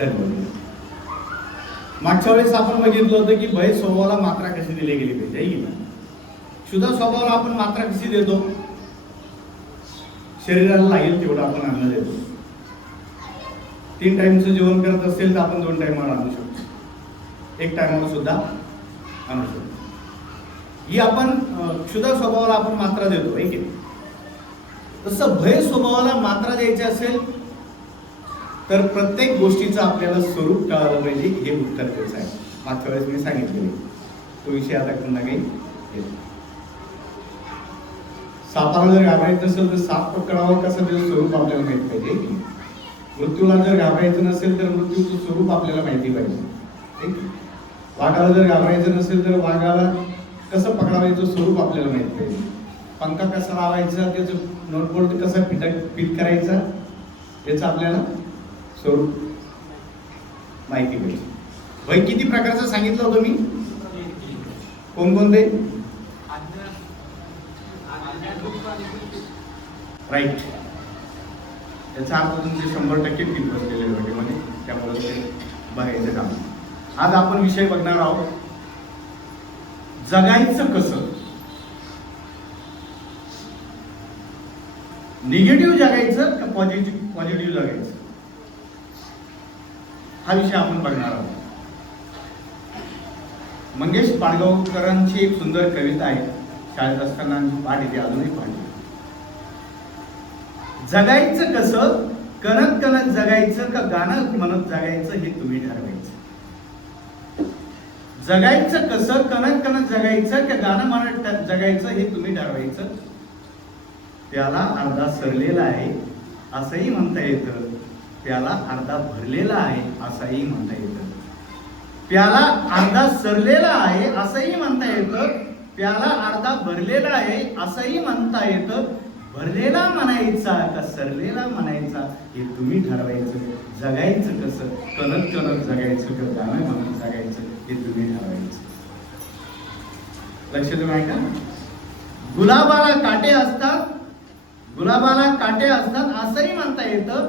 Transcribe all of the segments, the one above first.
धन्यवाद. मागच्या वेळेस आपण बघितलं होतं की भय स्वभावाला मात्रा कशी दिली गेली पाहिजे, आहे की नाही? शुद्ध स्वभावाला आपण मात्रा कशी देतो? शरीराला लागेल तेवढं आपण अन्न देतो. 3 टाइमचं जेवण करत असेल तर आपण 2 टाइमाला आणू शकतो, 1 टाइमाला सुद्धा आणू शकतो. ही आपण शुद्ध स्वभावाला आपण मात्रा देतो, आहे की नाही? तसं भय स्वभावाला मात्रा द्यायची असेल तर प्रत्येक गोष्टीचं आपल्याला स्वरूप कळालं पाहिजे. हे उत्तर त्याचं आहे. मागच्या वेळेस मी सांगितले तो विषय आता पुन्हा काही येतो. सापाला जर घाबरायचं नसेल तर साप पकडावं कसं त्याचं स्वरूप आपल्याला माहिती पाहिजे. मृत्यूला जर घाबरायचं नसेल तर मृत्यूचं स्वरूप आपल्याला माहिती पाहिजे. वाघाला जर घाबरायचं नसेल तर वाघाला कसं पकडावायचं स्वरूप आपल्याला माहिती पाहिजे. पंखा कसा लावायचा, त्याचं नोटबोल्ट कसा फिट करायचा, त्याचं आपल्याला स्वरूप माहिती पाहिजे. भय किती प्रकारचं सांगितलं होतं मी? कोणकोणते? राईट. याचा अर्थ तुमचे 100% फिट बसलेले म्हणजे त्यामुळे ते बघायचं काम. आज आपण विषय बघणार आहोत जगायचं कसं. निगेटिव्ह जगायचं का पॉझिटिव्ह जगायचं, हा विषय आपण बघणार आहोत. मंगेश पाडगावकरांची एक सुंदर कविता आहे, शाळेत असताना पाठ येते, अजूनही पाठ येते. जगायचं कसं, कणत कणत जगायचं का गाणं म्हणत जगायचं हे तुम्ही ठरवायचं. जगायचं कसं, कणत कणत जगायचं का गाणं म्हणत जगायचं हे तुम्ही ठरवायचं. त्याला अर्धा सरलेला आहे असंही म्हणता येतं, त्याला अर्धा भरलेला आहे असंही म्हणता येतं. त्याला अर्धा सरलेला आहे असंही म्हणता येतं, त्याला अर्धा भरलेला आहे असंही म्हणता येतं. भरलेला म्हणायचा का सरलेला म्हणायचा हे तुम्ही ठरवायचं. जगायचं कसं, कणत कणत जगायचं का गाणं म्हणत जगायचं हे तुम्ही ठरवायचं. लक्ष देऊन ऐका. गुलाबाला काटे असतात, गुलाबाला काटे असतात असंही म्हणता येतं.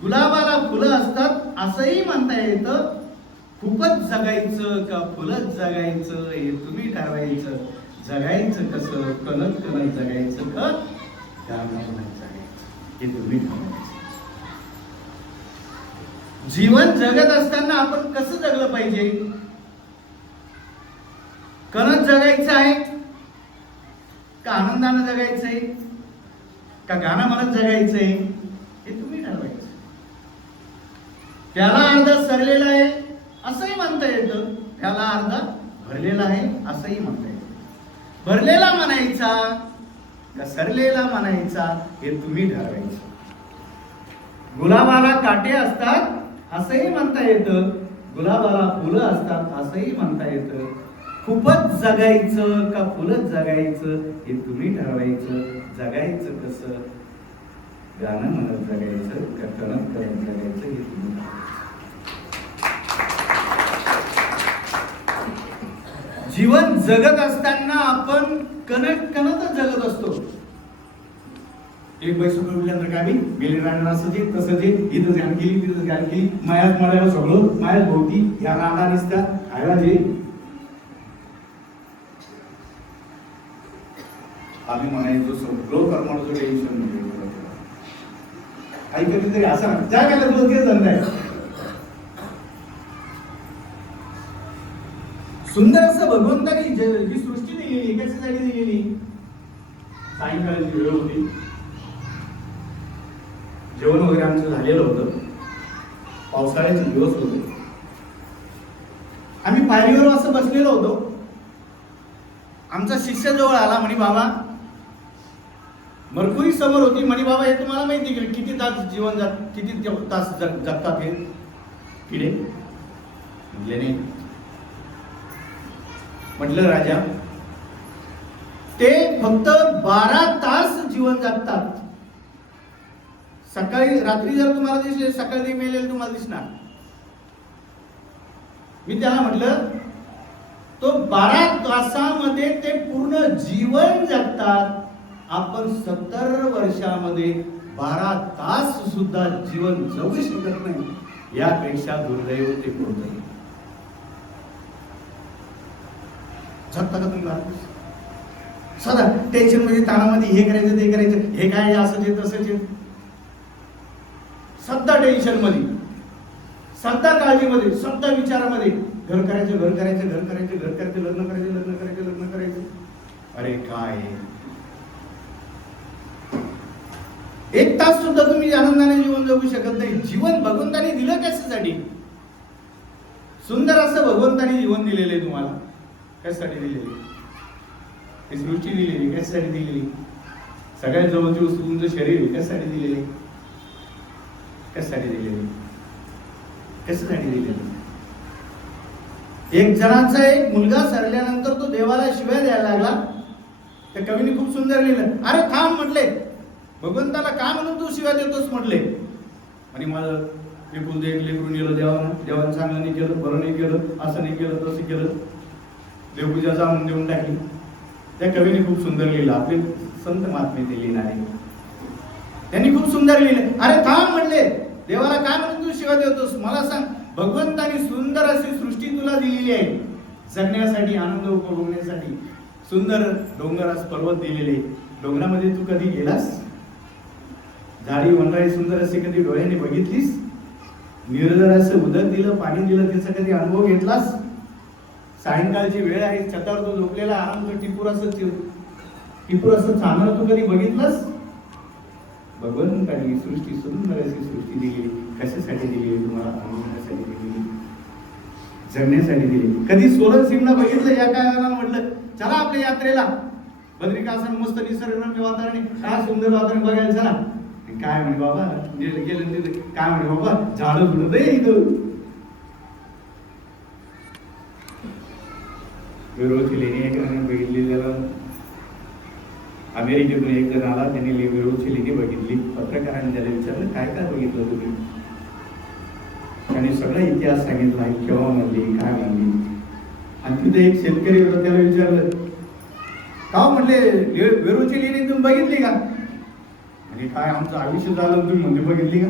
गुलाबाला फुलं असतात असंही म्हणता येतं. खूपच जगायचं का फुलच जगायचं हे तुम्ही ठरवायचं. जगायचं कसं, कणत कणत जगायचं का गाणं म्हणत जगायचं हे तुम्ही ठरवायचं. जीवन जगत असताना आपण कसं जगलं पाहिजे? कणत जगायचं आहे का आनंदानं जगायचं आहे का गाणं म्हणत जगायचं आहे हे तुम्ही ठरवायचं. त्याला अर्धा सरलेला आहे असंही म्हणता येतं, त्याला अर्धा भरलेला आहे असंही म्हणता येतं. भरलेला म्हणायचा का सरलेला म्हणायचा हे तुम्ही ठरवायचं. गुलाबाला काटे असतात असंही म्हणता येतं, गुलाबाला फुलं असतात असंही म्हणता येतं. खूपच जगायचं का फुलच जगायचं हे तुम्ही ठरवायचं. जगायचं कसं, गाणं म्हणत जगायचं का कणत कणत जगायचं हे तुम्ही ठरवायचं. जीवन जगत असताना आपण कणत कणत जगत असतो. एक बाई सगळं म्हटल्यानंतर काय मी गेली राहणार असं जे तसं जे इथं ध्यान केली तिथं ध्यान केली, मायात मळ्याला सगळं मायात भोवती या राधा दिसतात खायला जे आम्ही म्हणायचो सगळं कर्माचं टेन्शन म्हणजे काही कधीतरी असं त्या काय धंदा आहे. सुंदर असं भगवंताने ही सृष्टी दिलेली कशासाठी दिलेली. सायंकाळची वेळ होती, जेवण वगैरे आमचं झालेलं होतं, पावसाळ्याचे दिवस होते. आम्ही पायरीवर असं बसलेलो होतो. आमचा शिष्य जवळ आला. म्हणे बाबा, मरकुरी समोर होती. म्हणे बाबा हे तुम्हाला माहिती की किती तास जीवन किती तास जगतात हे किडे? म्हटले नाही. म्हटलं राजा, ते फक्त 12 तास जीवन जगतात. सकाळी रात्री जर तुम्हाला दिसले, सकाळी मेलेले तुम्हाला दिसणार. मी त्याला म्हटलं तो 12 तासामध्ये ते पूर्ण जीवन जगतात. आपण 70 वर्षामध्ये 12 तास सुद्धा जीवन जगू शकत नाही. यापेक्षा दुर्दैव ते कोणतं जगता का तुम्ही सदा टेन्शन मध्ये, ताणामध्ये, हे करायचं ते करायचं, हे काय असं जे तसंच आहे, सध्या टेन्शन मध्ये, सध्या काळजीमध्ये, सध्या विचारामध्ये, घर करायचं, लग्न करायचं. अरे काय एक तास सुद्धा तुम्ही आनंदाने जीवन जगू शकत नाही. जीवन भगवंताने दिलं कशासाठी? सुंदर असं भगवंताने जीवन दिलेलं आहे तुम्हाला. कशासाठी दिलेले? ही सृष्टी दिलेली कशासाठी दिलेली? सगळ्यात जवळची वस्तू तुमचं शरीर आहे, कशासाठी दिलेले? कशासाठी दिलेले? कशासाठी दिलेले? एक जणांचा एक मुलगा सरल्यानंतर तो देवाला शिव्या द्यायला लागला. त्या कवीने खूप सुंदर लिहिलं. अरे थांब म्हटले, भगवंताला का म्हणून तू शिव्या देतोस म्हटले. आणि माझं विपुल एक लेकरून गेलं देवानं चांगलं नाही केलं, बरं नाही केलं, असं नाही केलं, तसं केलं, देवपूजा जाऊन देऊन टाकली. त्या कवीने खूप सुंदर लिहिलं. आपले संत महात्मे ते लिहिणारे त्यांनी खूप सुंदर लिहिले. अरे थांब म्हटले, देवाला काय म्हणून तू शिव्या देतोस. मला सांग, भगवंताने सुंदर अशी सृष्टी तुला दिलेली आहे जगण्यासाठी, आनंद उपभोगण्यासाठी. सुंदर डोंगरास पर्वत दिलेले, डोंगरामध्ये तू कधी गेलास? झाडी वनराई सुंदर असे कधी डोळ्याने बघितलीस? निर्जळ असं उदक दिलं, पाणी दिलं, त्याचा कधी अनुभव घेतलास? सायंकाळची वेळ आहे, छतावर तो झोपलेला आराम टिपूर असं चांगलं तू कधी बघितलंस? भगवंताने सृष्टी सुंदर अशी सृष्टी दिली. कशासाठी दिली? तुम्हाला अनुभवण्यासाठी दिली, जगण्यासाठी दिली. कधी सोलन सिंहला बघितलं? या काय म्हटलं चला आपल्या यात्रेला, बद्रिकासन मस्त निसर्गरम्य वातावरण, काय सुंदर वातावरण बघायला चला. काय म्हणे बाबा, गेलं काय म्हणे बाबा, झाडं झुडत आहे इथं. वेरूळची लेणी एक बघितलेलं. अमेरिकेतून एक जण आला, त्यांनी वेरूळची लेणी बघितली. पत्रकारांनी त्याला विचारलं काय काय बघितलं तुम्ही? त्याने सगळा इतिहास सांगितला, केव्हा म्हणली, काय म्हणली. आणि तिथे एक शेतकरी होता, त्याला विचारलं का म्हटले वेरूळची लेणी तुम्ही बघितली का? आणि काय आमचं आयुष्य झालं तुम्ही म्हणजे बघितली का?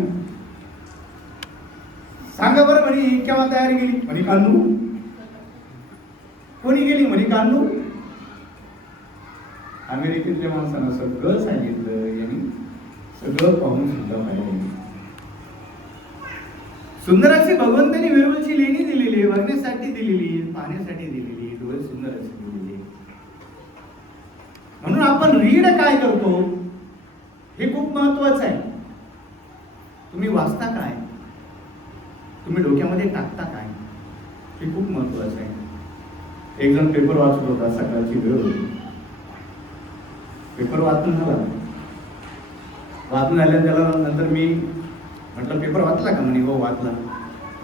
सांगा बरं म्हणे केव्हा तयारी केली? म्हणे कान्हू. कोणी गेली? म्हणे कान्हू. अमेरिकेतल्या माणसांना सगळं सांगितलं, यांनी सगळं पाहून सुद्धा पाहिजे. सुंदर अशी भगवंतांनी वेरूळची लेणी दिलेली, बघण्यासाठी दिलेली, पाहण्यासाठी दिलेली, डोळे सुंदर असे दिलेली. म्हणून आपण रीड काय करतो हे खूप महत्वाचं आहे. तुम्ही वाचता काय, तुम्ही डोक्यामध्ये टाकता काय, हे खूप महत्वाचं आहे. एक जण पेपर वाचत होता, सकाळची वेळ होती. पेपर वाचून झालं त्याला नंतर मी म्हटलं पेपर वाचला का? म्हणे हो वाचला.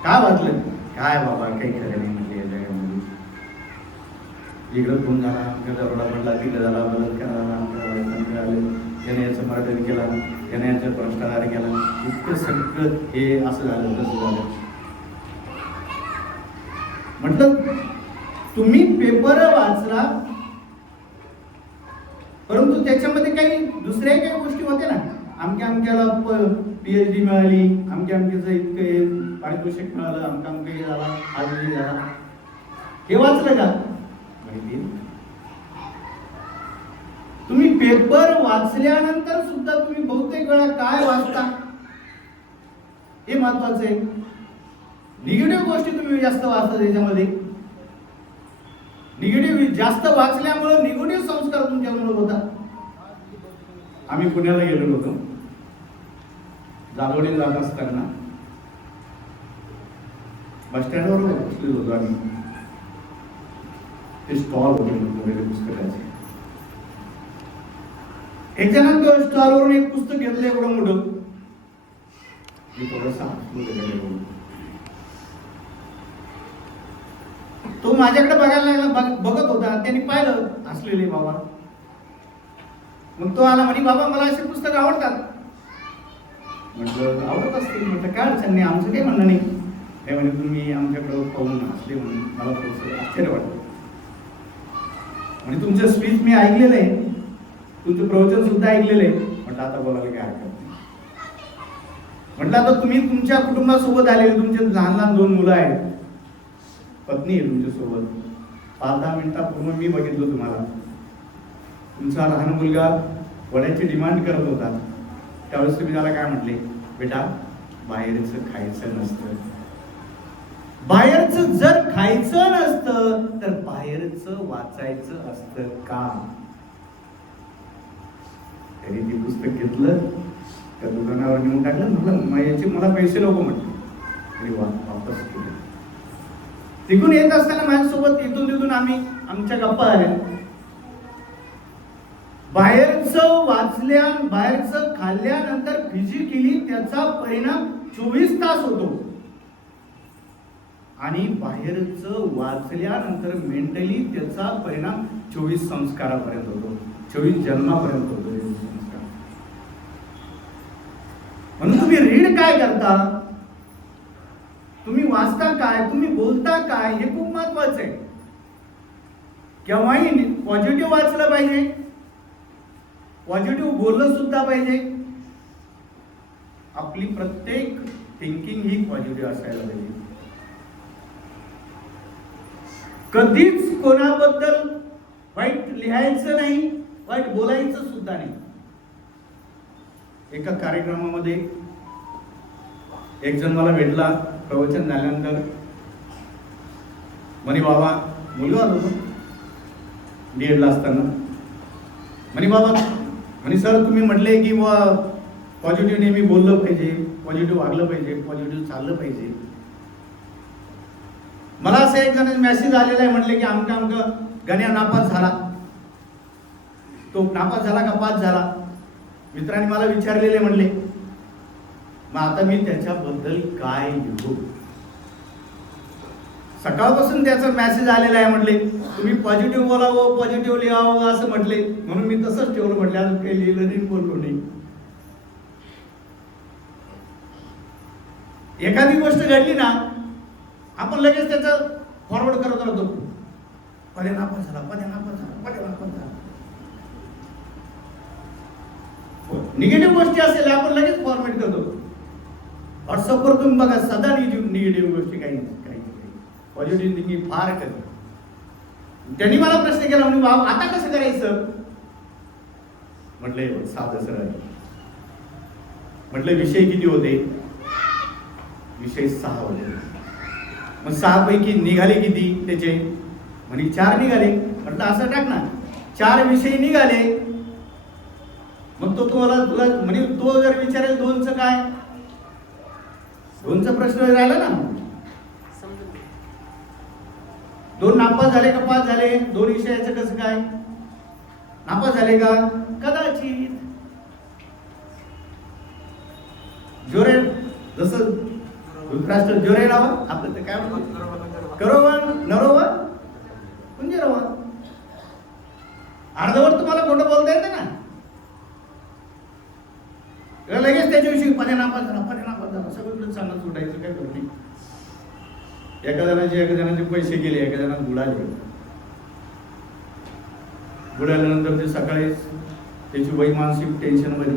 काय वाचलं? काय बाबा काही खरं नाही म्हटले या जगामध्ये. इकडं फोन झाला, दरोडा पडला, तिकडे झाला, बलात्कार झाला, त्याने याचं मर्डर केला, त्याने याचा भ्रष्टाचार केला, इतकं सगळं हे असं झालं तसं झालं. म्हटलं तुम्ही पेपर वाचला, परंतु त्याच्यामध्ये काही दुसऱ्या काही गोष्टी होत्या ना. अमक्याला PhD मिळाली, अमक्याचं इतकं पारितोषिक मिळालं, अमका हे झाला, आजही झाला. हे वाचलं का? माहिती. तुम्ही पेपर वाचल्यानंतर सुद्धा तुम्ही बहुतेक वेळा काय वाचता हे महत्वाचं आहे. निगेटिव्ह गोष्टी तुम्ही जास्त वाचता, त्याच्यामध्ये निगेटिव्ह जास्त वाचल्यामुळे निगेटिव्ह संस्कार तुमच्यामुळे होतात. आम्ही पुण्याला गेलेलो होतो, जागोडे जात असताना बस स्टँडवर बसलेलो होतो आम्ही. ते स्टॉल होते पुस्तकाचे. एक जणांनी तो स्टॉलवरून एक पुस्तक घेतलं एवढं मोठं. मी थोडंसं हसलो. तो माझ्याकडे बघायला लागला, बघत होता. त्यांनी पाहिलं हसलेले बाबा. मग तो आला म्हणे बाबा मला असे पुस्तक आवडतात. म्हटलं आवडत असतील. म्हटलं काय अडचण नाही, आमचं काही म्हणणं नाही. ते म्हणे तुम्ही आमच्याकडे पाहून हसले म्हणून मला थोडंसं आश्चर्य वाटतं. म्हणजे तुमचं स्पीच मी ऐकलेलं आहे, तुमचं प्रवचन सुद्धा ऐकलेलं आहे. म्हटलं आता बोलायला काय हरकत नाही. म्हटलं आता तुम्ही तुमच्या कुटुंबासोबत आले, तुमचे लहान लहान 2 मुलं आहेत, पत्नी आहे तुमच्यासोबत. 5-10 मिनिटापूर्वी मी बघितलं तुम्हाला, तुमचा लहान मुलगा वड्याची डिमांड करत होता. त्यावेळेस तुम्ही त्याला काय म्हटले? बेटा, बाहेरचं खायचं नसतं. बाहेरचं जर खायचं नसतं तर बाहेरचं वाचायचं असतं का? तरी ती पुस्तक घेतलं, त्या दुकानावर नेऊन टाकलं. म्हटलं याचे मला पैसे नको म्हटलं. तरी वापस केलं. तिकडून येत असताना माझ्यासोबत इथून तिथून आम्ही आमच्या गप्पा आल्या. बाहेरचं बाहेरचं खाल्ल्यानंतर फिजिकली त्याचा परिणाम 24 तास होतो आणि बाहेरचं वाचल्यानंतर मेंटली त्याचा परिणाम 24 संस्कारापर्यंत होतो, 24 जन्मापर्यंत होतो. म्हणून तुम्ही रीड काय करता, तुम्ही वाचता काय, तुम्ही बोलता काय, हे खूप महत्वाचं आहे. केव्हाही पॉझिटिव्ह वाचलं पाहिजे, पॉझिटिव्ह बोललं सुद्धा पाहिजे. आपली प्रत्येक थिंकिंग ही पॉझिटिव्ह असायला पाहिजे. कधीच कोणाबद्दल वाईट लिहायचं नाही, वाईट बोलायचं सुद्धा नाही. एका कार्यक्रमामध्ये एक जण मला भेटला, प्रवचन झाल्यानंतर. म्हणे बाबा, मुलगा होतो डीएडला असताना. म्हणे बाबा, म्हणे सर तुम्ही म्हटले की पॉझिटिव्ह नेहमी बोललं पाहिजे, पॉझिटिव्ह वागलं पाहिजे, पॉझिटिव्ह चाललं पाहिजे. मला असं एक जण मेसेज आलेला आहे, म्हटले की आमका गण्या नापास झाला. तो नापास झाला का पास झाला? मित्रांनी मला विचारलेले, म्हणले मग आता मी त्याच्याबद्दल काय लिहू? सकाळपासून त्याचा मेसेज आलेला आहे, म्हटले तुम्ही पॉझिटिव्ह बोलावं, पॉझिटिव्ह लिहावं असं म्हटले. म्हणून मी तसंच ठेवलं. म्हटले अजून काही लिहिलं नाही, बोललो नाही. एखादी गोष्ट घडली ना, आपण लगेच त्याचं फॉरवर्ड करत राहतो. पदे नापास झाला, पदे नापास झाला, पदे नापास झाला. निगेटिव्ह गोष्टी असेल आपण लगेच फॉरवर्ड करतो. व्हॉट्सअपवर तुम्ही बघा, सदा निगेटिव्ह गोष्टी काही पॉझिटिव्ह थिंकिंग फार कमी. त्यांनी मला प्रश्न केला, म्हणजे बाबा आता कसं करायचं? म्हटलं साधं सरळ. म्हटलं विषय किती होते? विषय 6 होते. मग 6 पैकी निघाले किती त्याचे? म्हणजे 4 निघाले. म्हटलं असं टाक ना, 4 विषय निघाले. मग तो तुला म्हणजे तो जर विचारेल 2चं काय, 2चा प्रश्न राहिला ना. 2 नापास झाले का पास झाले? 2 विषयाचं कसं काय? नापास झाले का? कदाचित. जोरे जसं धृतराष्ट्र जोरे रावा, आपलं ते काय म्हणतो, करोवन नरोवन कुंजरोवन. अर्धवट तुम्हाला खोटं बोलता येतं ना. लगेच त्याच्याविषयी पदे नापास झाला सगळं सांगत सुटायचं, काय करते. एका जणाचे पैसे गेले, एका जणात बुडाले. बुडाल्यानंतर ते सकाळी त्याची बाई मानसिक टेन्शन मध्ये.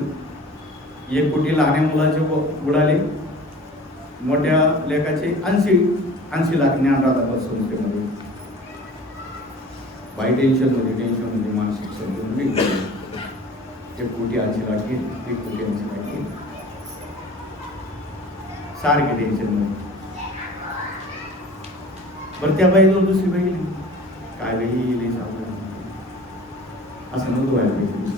1 कोटी लहान मुलाचे बुडाले, मोठ्या लेखाचे 80 लाख ज्ञान राहतात संस्थेमध्ये. बाई टेन्शन मध्ये मानसिक संस्थेमध्ये 1 कोटी 80 लाख गेले, 1 कोटी 80 लाख गेले. सारखे टेन्शन मध्ये. बरं त्या बाई जाऊन दुसरी बाई गेली, काय बाई असं नव्हतं व्हायला पाहिजे.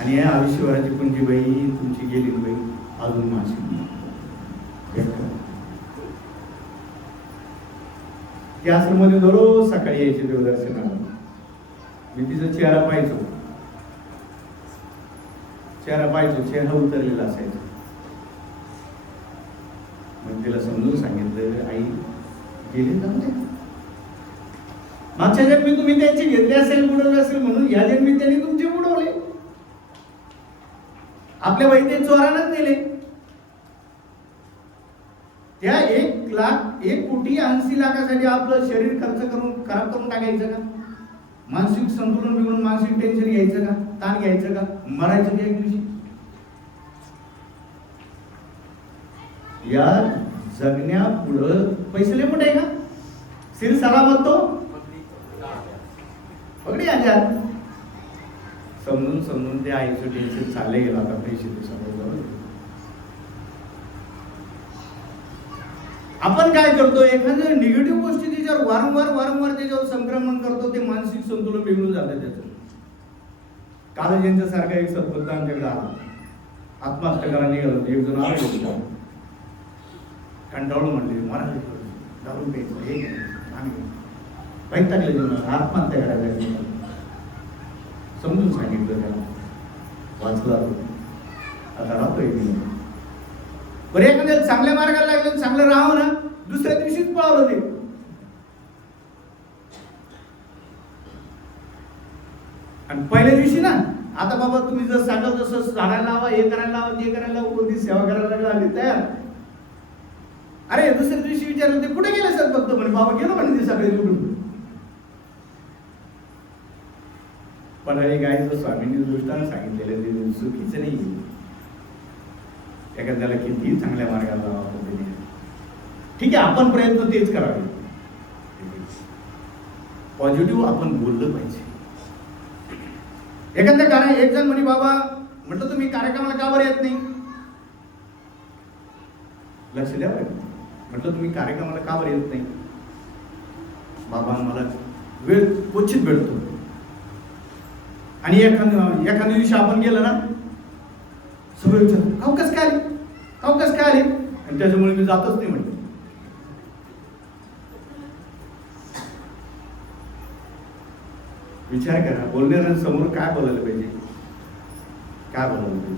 आणि या आयुष्यभराची कोणती बाई तुमची गेली बाई अजून मानसिक. त्या आश्रममध्ये दररोज सकाळी यायचे देवदर्शनाला. मी तिचा चेहरा पाहायचो, चेहरा उतरलेला असायचा. मग तिला समजून सांगितलं, आई गेली जाऊ, मागच्या जन्मी तुम्ही त्यांची घेतली असेल, बुडवले असेल, म्हणून या जन्मी त्यांनी तुमचे बुडवले. आपल्या बाई ते चोरानच नेले. त्या 1 कोटी 80 लाखासाठी आपलं शरीर खराब करून टाकायचं का? मानसिक संतुलन बिघडून मानसिक टेन्शन घ्यायचं का? ताण घ्यायचं का? मरायचं त्या दिवशी. या जगण्यापुढं पैसे लय मोठे आहे का? सिर सलामत तो पगडी आजाद. समजून समजून ते आईचं टेन्शन चालले गेला. आता पैसे ते समजलं. आपण काय करतो, एखाद्या निगेटिव्ह गोष्टी त्याच्यावर वारंवार त्याच्यावर संक्रमण करतो, ते मानसिक संतुलन बिघडून जातं त्याचं. काल यांच्यासारखा एक सत्पंत आमच्याकडे आला, आत्महत्या करायला निघाला. एक जण आला कंटाळून म्हणले मला दारू प्यायचं हे वाईट टाकलं जेवणाला, आत्महत्या करायला लागली. समजून सांगितलं त्याला, वाचला आता राहतोय. बरं एखाद्या चांगल्या मार्गाला लागलं, चांगलं राहावं ना, दुसऱ्या दिवशीच पळावलं ते. आणि पहिल्या दिवशी ना, आता बाबा तुम्ही जर सांगाल तसं झाडायला लावा, हे करायला लावा, ते करायला लावा, कोणती सेवा करायला लागली तयार. अरे दुसऱ्या दिवशी विचारलं ते कुठे गेले सर फक्त म्हणे बाबा गेलो म्हणे ते सगळे निवडून. पण हे गायचं स्वामींनी दृष्टांत सांगितलेलं ते चुकीचं नाही. एखाद्याला किती चांगल्या मार्गाला लावा, ठीक आहे, आपण प्रयत्न तेच करावे. पॉझिटिव्ह आपण बोललं पाहिजे. एखाद्या कारण एक जण म्हणे बाबा म्हटलं तुम्ही कार्यक्रमाला का बरं येत नाही, लक्ष द्या बरं. म्हटलं तुम्ही कार्यक्रमाला का बरं येत नाही, बाबा मला वेळ क्वचित भेटतो. आणि एखाद्या दिवशी आपण गेलं ना, सगळं विचार अवकाश काय आले, अवकाश काय आले, आणि त्याच्यामुळे मी जातच नाही म्हणतो. विचार करा, बोलणाऱ्यांसमोर काय बोलायला पाहिजे, काय बोलायला पाहिजे.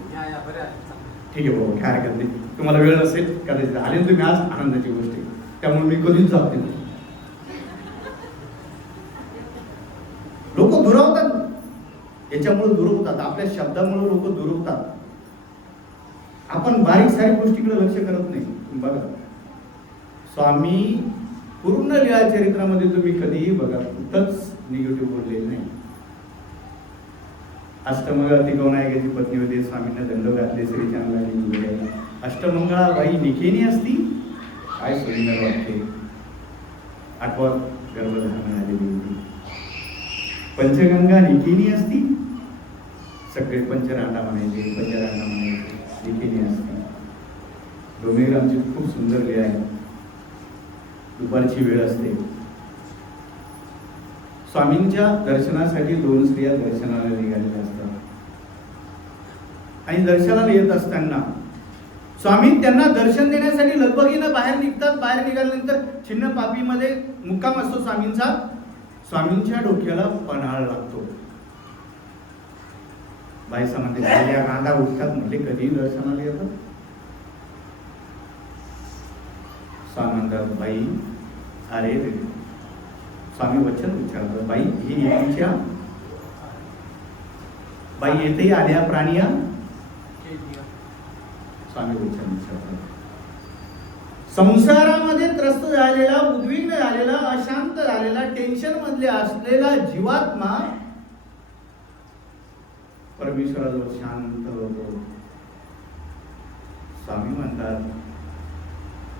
ठीक आहे बाबा, काय हरकत नाही, तुम्हाला वेळ नसेल कदाचित आले तुम्ही, आज आनंदाची गोष्ट आहे, त्यामुळे मी कधीच जात नाही. लोक दुरावतात, याच्यामुळे दुरावतात, आपल्या शब्दामुळे लोक दुरावतात. आपण बारीक सारीक गोष्टीकडे लक्ष करत नाही. बघा स्वामी पूर्ण लीळा चरित्रामध्ये तुम्ही कधीही बघा कुठंच निगेटिव्ह बोललेलं नाही. अष्टमंगळा तिकोनायकाची पत्नी होते, स्वामींना दंड घातले, श्री चांगला. अष्टमंगळा बाई निकेनी असती, काय सुंदर वाटते. आठवा गर्भधारणा झालेली होती. पंचगंगा निकेनी असती, सगळे पंचरांडा म्हणायचे, पंचरांडा म्हणायचे, निकेनी असती. डोमेग्रामची खूप सुंदर लीळा आहे. दुपारची वेळ असते, स्वामींच्या दर्शनासाठी दोन स्त्रिया दर्शनाला निघालेल्या असतात. आणि दर्शनाला येत असताना स्वामी त्यांना दर्शन देण्यासाठी लगबगीनं बाहेर निघतात. बाहेर निघाल्यानंतर छिन्न पापीमध्ये मुक्काम असतो स्वामींचा. स्वामींच्या डोक्याला पन्हाळ लागतो. बाईसा म्हणते या कांदा उठतात, म्हणजे कधी दर्शनाला येतात. स्वामी म्हणतात बाई अरे स्वामी वचन विचारतात, बाई ही येतीच्या बाई येते आल्या प्राणिया. स्वामी वचन विचारतात, संसारामध्ये त्रस्त झालेला, उद्विग्न झालेला, अशांत झालेला, टेन्शन मध्ये असलेला जीवात्मा परमेश्वराजवळ शांत होतो. स्वामी म्हणतात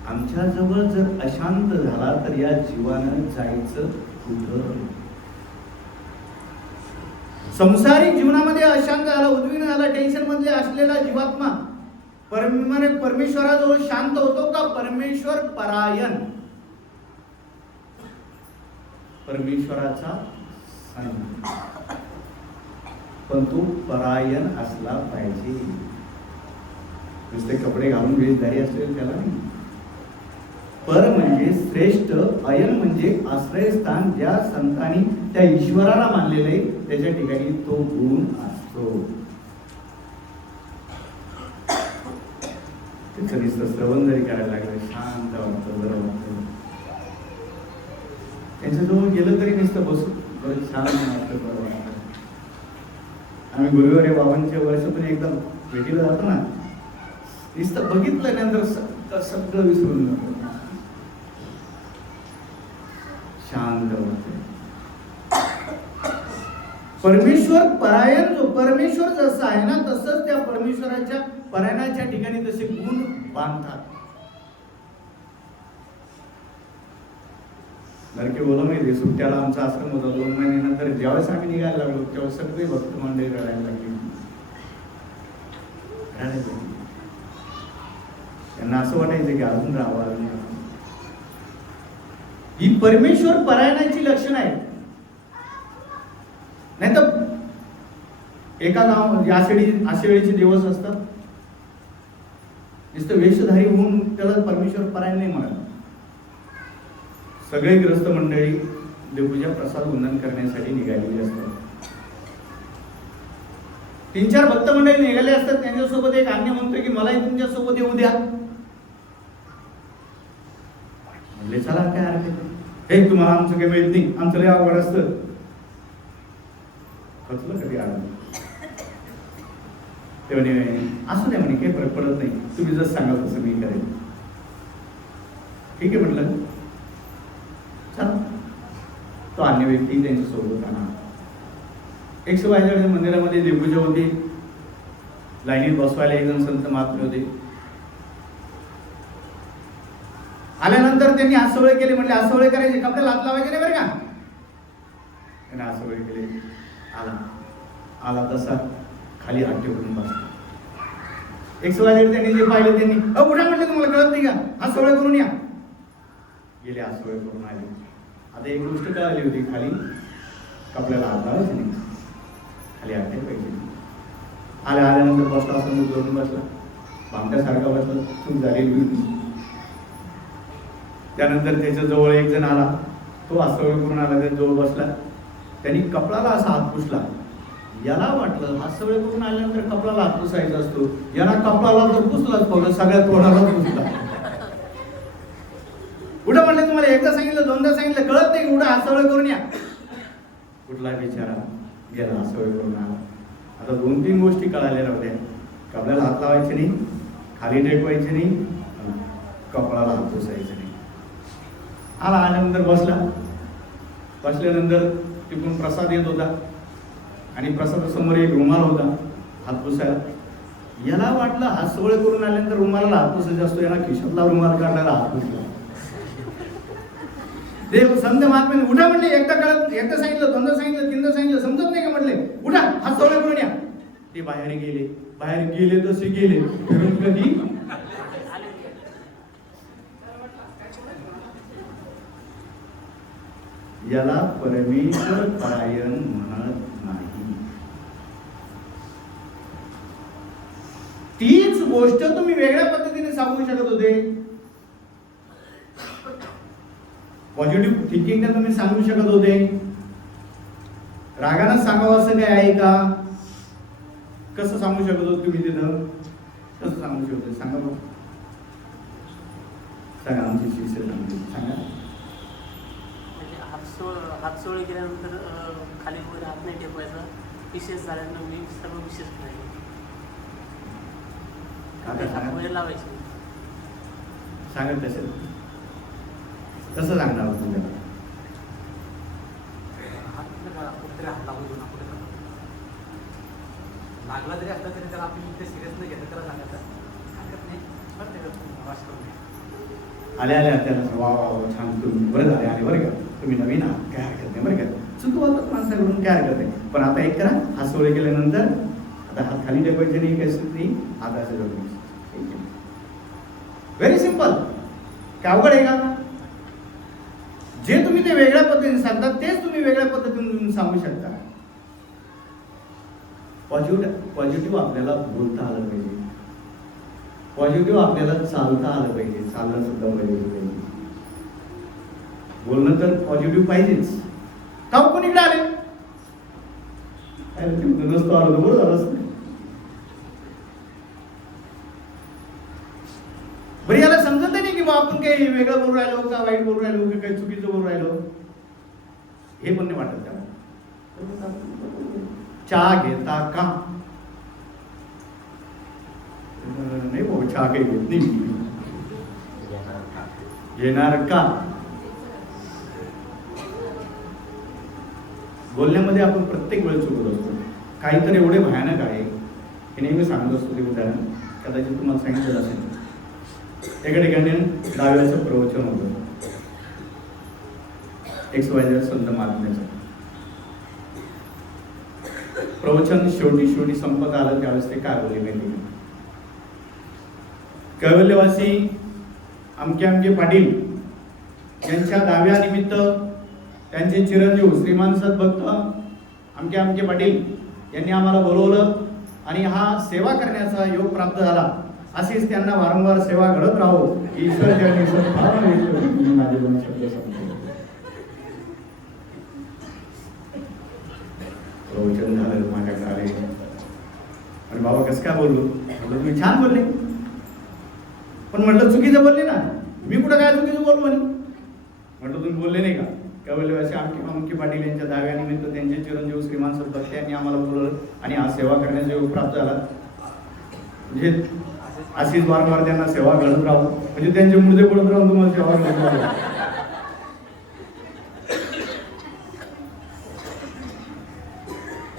आमच्या जवळ जर अशांत झाला तर या जीवानं जायचं कुठं. संसारिक जीवनामध्ये अशांत झाला, उद्विग्न झाला, टेन्शन मध्ये असलेला जीवात्मा परमेश्वराजवळ शांत होतो का? परमेश्वर परायण, परमेश्वराचा पण तो परायण असला पाहिजे. नुसते कपडे घालून वेशधारी असलेले त्याला नाही. पर म्हणजे श्रेष्ठ, अयन म्हणजे आश्रयस्थान. ज्या संतांनी त्या ईश्वराला मानलेलं आहे त्याच्या ठिकाणी तो गुण असतो. त्याचं नुसतं श्रवण जरी करायला लागलं शांत वाटतं, बरं वाटतं. त्यांच्याजवळ गेलं तरी नुसतं बसू बरं छान वाटतं, बरं वाटतं. आम्ही गुरुवारी बाबांच्या वर्षातून एकदा भेटीला जातो ना, नुसतं बघितलं नंतर सगळं विसरून जातो, शांत होते. परमेश्वर परायण, जो परमेश्वर जसा आहे ना तसंच त्या परमेश्वराच्या परायणाच्या ठिकाणी तसे गुण बांधतात. नरके बोला माहिती सुट्ट्याला आमचा आश्रम होता 2 महिन्यानंतर ज्यावेळेस आम्ही निघायला लागलो तेव्हा सगळे भक्त मंडळी रडायला लागली. त्यांना असं वाटायचं की अजून राहावं अजून राहावं. ही परमेश्वर परायणाची लक्षणं आहेत. नाही तर एका गाव आषाढीचे दिवस असतात नुसतं वेशधारी होऊन त्याला परमेश्वर परायण नाही म्हणत. सगळे ग्रस्त मंडळी देवपूजा प्रसाद वंदन करण्यासाठी निघालेली असतात. 3-4 भक्त मंडळी निघाले असतात. त्यांच्यासोबत एक अन्य म्हणतोय की मलाही तुमच्या सोबत येऊ द्या. म्हणले चला काय हरकत नाही. हे तुम्हाला आमचं काही माहित नाही, आमचं लय अवघड असतं. खचलं कधी आलं ते म्हणे असू द्या म्हणे काही फरक पडत नाही, तुम्ही जसं सांगाल तसं मी करेन. ठीक आहे म्हटलं. चला तो अन्य व्यक्ती त्यांच्या सोबत आणा. 122 मंदिरामध्ये देवपूजा होती. लाईनीत बसवायला 1 जण संत महात्मे होते. आल्यानंतर त्यांनी हातसवळे केले. म्हणजे हातसवळे करायचे, कपडे हात लावायचे नाही बरं का. त्याने हातसवळे केले. आला तसा खाली हात ठेवून बसला. 122 त्यांनी जे पाहिलं त्यांनी उठा म्हटलं, तुम्हाला कळत नाही का, हातसवळे करून या. गेले हातसवळे करून आले. आता एक गोष्ट कळाली होती, खाली कपड्याला हात लावायचे नाही, खाली हात ठेवायचे. आल्यानंतर बसला, असं मुख धरून बसला, भामट्यासारखा बसला, चूक झालेली होती. त्यानंतर त्याच्या जवळ 1 जण आला. तो हातसवळे करून आला, त्याच्या जवळ बसला. त्यांनी कपडाला असा हात पुसला. याला वाटलं हातसवळे करून आल्यानंतर कपडाला हात पुसायचा असतो, याला कपडाला तर पुसलाच पावलं, सगळ्यात तोंडाला पुसला. उठा म्हटलं, तुम्हाला एकदा सांगितलं 2दा सांगितलं, कळत नाही, उठा हातसवळे करून या. कुठला बिचारा गेला, हातसवळे करून आला. आता 2-3 गोष्टी कळाल्या होत्या. कपड्याला हात लावायचे नाही, खाली टेकवायचे नाही, कपडाला हात पुसायचे नाही. आल्यानंतर बसल्यानंतर तिकडून प्रसाद येत होता आणि प्रसादासमोर एक रुमाल होता हात पुसायला. याला वाटलं हातसवळे करून आल्यानंतर रुमाला हात पुसायचा असतो, याला खिशातला रुमाल काढायला हात पुसला. ते संत महात्म्याने उठा म्हटले, एकदा सांगितलं, 2दा सांगितलं, 3दा सांगितलं, समजत नाही का म्हटले, उठा हातसवळे करून या. ते बाहेर गेले तसे गेले, फिरून कधी याला परमेश्वर परायण म्हणत नाही. तीच गोष्ट तुम्ही वेगळ्या पद्धतीने सांगू शकत होते. पॉझिटिव्ह थिंकिंगने तुम्ही सांगू शकत होते. रागानं सांगावं असं काय आहे का? कसं सांगू शकत होते तुम्ही तिथं? कसं सांगू शकत होते? सांगा बघ, सांगा. आमची शिष्य सांगा. हातसोळी केल्यानंतर खाली वगैरे हात नाही टेकवायचा. विशेष झाल्यानंतर मी सर्व विशेष नाही हात वगैरे लावायचे. सांगत असेल कसं सांगणार तुमच्या? कुठेतरी हात लावून देऊ ना, कुठे लागला जरी असला तरी त्याला आपण इथे सिरियस नाही घेतलं, त्याला सांगायचं हरकत नाही, आल्या त्याला वा छान, तुम्ही बरं झाले आले बरं का, तुम्ही नवीन आहात, काय हरकत नाही बरं का, चुकवतात माणसाकडून, काय हरकत नाही. पण आता एक करा, हातसवळे केल्यानंतर आता हात खाली टेकवायचे नाही, कसं नाही, हात असं ठेवायचे. Very simple. काय अवघड आहे का? जे तुम्ही ते वेगळ्या पद्धतीने सांगता तेच तुम्ही वेगळ्या पद्धतीने सांगू शकता. पॉझिटिव्ह आपल्याला बोलता आलं पाहिजे, पॉझिटिव्ह आपल्याला चालता आलं पाहिजे, चालणं सुद्धा पाहिजे. बोलणं तर पॉझिटिव्ह पाहिजेच. का कोण इकडे आले नसतो आलो तर बरं झालं असतं. बरं, याला समजत नाही की बा आपण काही वेगळं बोलून राहिलो का, वाईट बोलून राहिलो की काही चुकीचं बोलून राहिलो, हे पण नाही वाटत त्याला. चहा घेता का? नाही भाऊ, चहा काही घेत नाही. घेणार का? बोलण्यामध्ये आपण प्रत्येक वेळेस चुकत असतो. काहीतरी एवढे भयानक आहे हे नेहमी सांगत असतो. ते उदाहरण कदाचित तुम्हाला सांगितलं असेल. एका ठिकाणी डाव्याचं प्रवचन होतं. XYZ संत महात्म्याचं प्रवचन शेवटी संपत आलं. त्यावेळेस ते काय बोलले माहिती का? कैवल्यवासी अमके पाटील यांच्या दाव्यानिमित्त त्यांचे चिरंजीव श्रीमान सद्भक्त अमके पाटील यांनी आम्हाला बोलवलं आणि हा सेवा करण्याचा योग प्राप्त झाला. अशीच त्यांना वारंवार सेवा घडत राहो. ईश्वर चरणी माझे दोन शब्द सांगतो. प्रवचन झालं, माझ्याकडे आले आणि बाबा कसं काय बोललो? म्हटलं तुम्ही छान बोलले, पण म्हटलं चुकीचं बोलले ना. मी कुठं काय चुकीचं बोललो म्हटलं तुम्ही बोलले नाही का? कैवल्यवासी अमके पाटील यांच्या दाव्यानिमित्त त्यांचे चिरंजीव श्रीमान सद्भक्त यांनी आम्हाला बोलवलं आणि आज सेवा करण्याचा योग प्राप्त झाला. म्हणजे अशीच वारंवार त्यांना सेवा घडत राहू, म्हणजे त्यांचे मुर्दे पडत राहून तुम्हाला सेवा घडत राहू.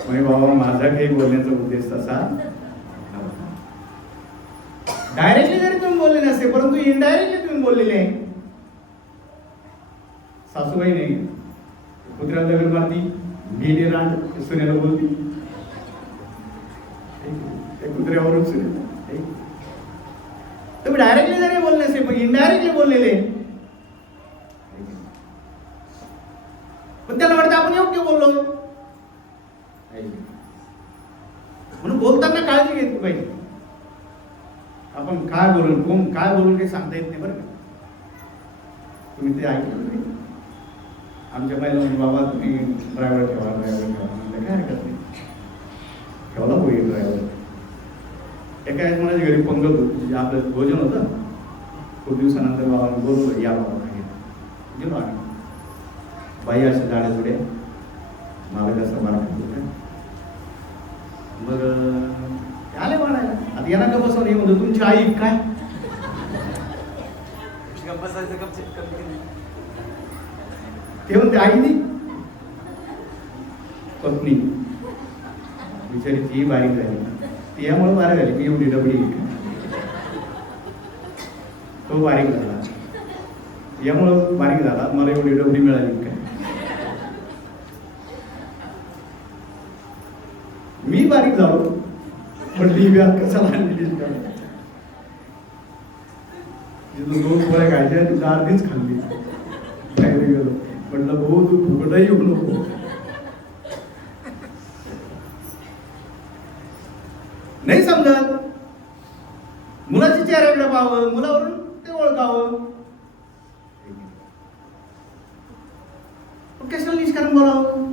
म्हणजे बाबा माझा काही बोलण्याचा उद्देश तसा डायरेक्टली जरी तुम्ही बोलले नसते, परंतु इनडायरेक्टली तुम्ही बोललेले आहे. सासूबाई नाही, कुत्र्याला दगड मारती, गेली रांड सुनेला बोलती, कुत्र्यावरून सुने. तुम्ही डायरेक्टली जरी बोलले नसते, पण इनडायरेक्टली बोललेले, पण त्याला वाटतं आपण योग्य बोललो. म्हणून बोलताना काळजी घेतली पाहिजे. आपण काय बोलून कोण काय बोलून काही सांगता येत नाही बरं का. तुम्ही ते ऐकलं नाही. आमच्या बाईला म्हणजे बाबा तुम्ही ड्रायव्हर ठेवा म्हणलं काय हरकत नाही, ठेवला होईल ड्रायव्हर. एका एक माझ्या घरी पंगत होती, आपलं भोजन होतं. खूप दिवसानंतर बाबा बोलवलं, या बाबा काय गेलो आम्ही. बाई अशा जाड्या जुड्या, मला कसं मारा मग आले म्हणायला. आता यांना का बसवलं, हे म्हणतो तुमची आई काय ते म्हणते आईनी पत्नी बिचारी ती बारीक झाली, ती यामुळे बारीक झाली. मी एवढी डबडी, तो बारीक झाला, यामुळं बारीक झाला, मला एवढी डबडी मिळाली काय. मी बारीक झालो, म्हटली व्याज कशाला आणली जिथून 2 पोळ्या खायच्या तिथं अर्धीच खाल्ली. बाहेर गेलो, म्हटलं भाऊ तू फुकटही येऊ नको. नाही समजत, मुलाच्या चेहऱ्याकडे पाहावं, मुलावरून ते ओळखावं. कशाला निष्कारण बोलावं?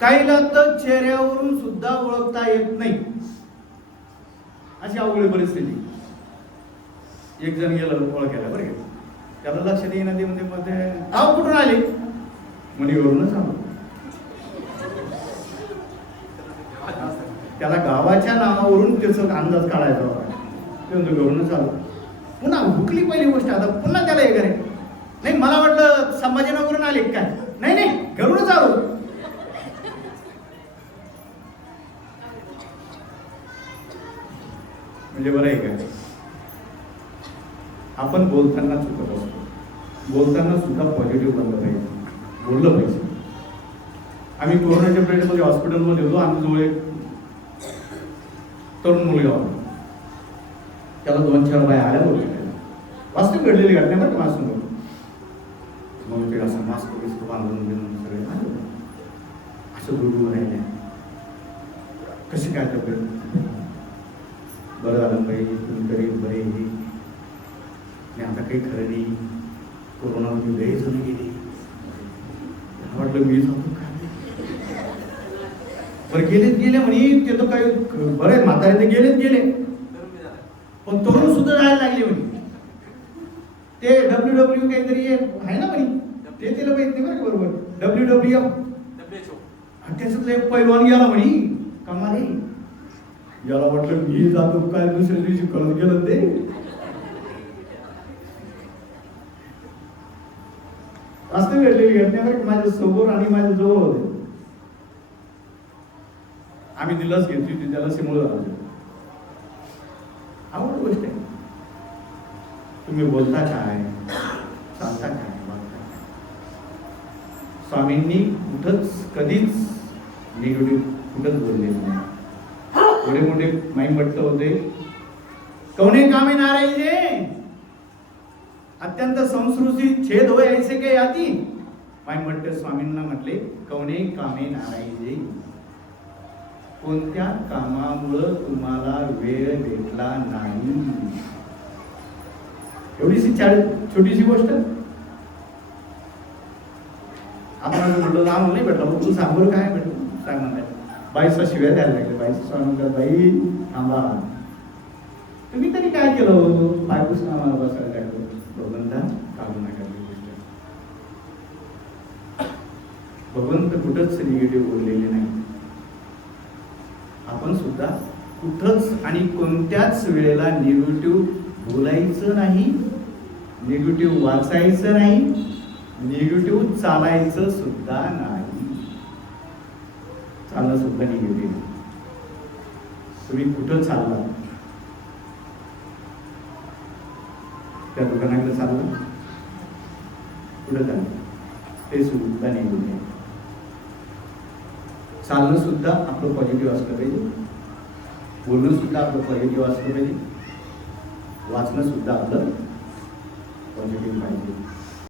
काहीला तर चेहऱ्यावरून सुद्धा ओळखता येत नाही, अशी अवघड परिस्थिती. एक जण गेलं ओळखायला बरं का, त्याला लक्षात येईना ते म्हणते गाव कुठून आले, मणीवरूनच आलो. त्याला गावाच्या नावावरून त्याचा अंदाज काढायचा होता. ते म्हणतो घरूनच आलो. पुन्हा हुकली पहिली गोष्ट. आता पुन्हा त्याला हे करे, नाही मला वाटलं संभाजीनगरून आले काय, नाही घरूनच आलो. म्हणजे बरं आहे का, आपण बोलताना चुकत असतो. बोलताना सुद्धा पॉझिटिव्ह बनलं पाहिजे, बोललं पाहिजे. आम्ही कोरोनाच्या पिरियडमध्ये हॉस्पिटलमध्ये होतो. आमच्या जवळ एक तरुण मुलगा होता, त्याला 2-4 बाया आल्या होत्या. वास्तविक घडलेली घटना बरं का माझ्यासमोर. मग ते असं मास्क बिस्क बांधून घेऊन सगळे आले, असं दुर्गुण राहिले. कशी काय तब्येत? बरं झालं पाहिजे, तुम्ही तरी बरे आहे. आता काही खरं नाही, कोरोनामध्ये लय जण गेले. वाटलं मी जातो काय, बरं गेले म्हणे. ते तर काही बरे म्हातारे ते गेले, पण तरुण सुद्धा जायला लागले म्हणे. ते WW काहीतरी आहे ना म्हणे, ते तिला माहित नाही बरं का बरोबर. WWF त्याच्यातलं एक पैलवान गेला म्हणे. कमाल आहे. याला वाटलं मी जातो काय, दुसऱ्या दिवशी कळत गेलं ते. असं घडलेली घटनेवर माझ्या समोर आणि माझ्या जवळ होते. आम्ही दिलाच घेतली होती, त्याला सिमोल झाला. आवड गोष्ट आहे. तुम्ही बोलता काय, चालता काय, वागता काय. स्वामींनी कुठंच कधीच निगेटिव्ह कुठंच बोललेलं नाही. एवढे मोठे माईक भट्ट होते, कवने कामे नारायजे अत्यंत संस्कृती छेद होय ऐसे काही याती. माईक भट्ट स्वामींना म्हटले कवने कामे नारायजे, कोणत्या कामामुळं तुम्हाला वेळ भेटला नाही. एवढीशी छोटीशी गोष्ट. आपण म्हटलं आम्हाला नाही भेटला, तू सांग बरं काय भेटलं, सांग म्हणा. बाईचा शिव्या द्यायला लागले. बाईचं स्वामी म्हणतात, बाई थांबा, तुम्ही तरी काय केलं, बायकोच आम्हाला बसायला लागलो. भगवंता काढू नका ही गोष्ट. भगवंत कुठंच निगेटिव्ह बोललेले नाही. आपण सुद्धा कुठंच आणि कोणत्याच वेळेला निगेटिव्ह बोलायचं नाही, निगेटिव्ह वाचायचं नाही, निगेटिव्ह चालायचं सुद्धा नाही. चालणं सुद्धा निगेटिव्ह. तुम्ही कुठं चालला, त्या दुकानाकडे चाललं, कुठं चाललं ते सुद्धा निगेटिव्ह. चालणं सुद्धा आपलं पॉझिटिव्ह असलं पाहिजे, बोलणं सुद्धा आपलं पॉझिटिव्ह असलं पाहिजे, वाचणं सुद्धा आपलं पॉझिटिव्ह पाहिजे.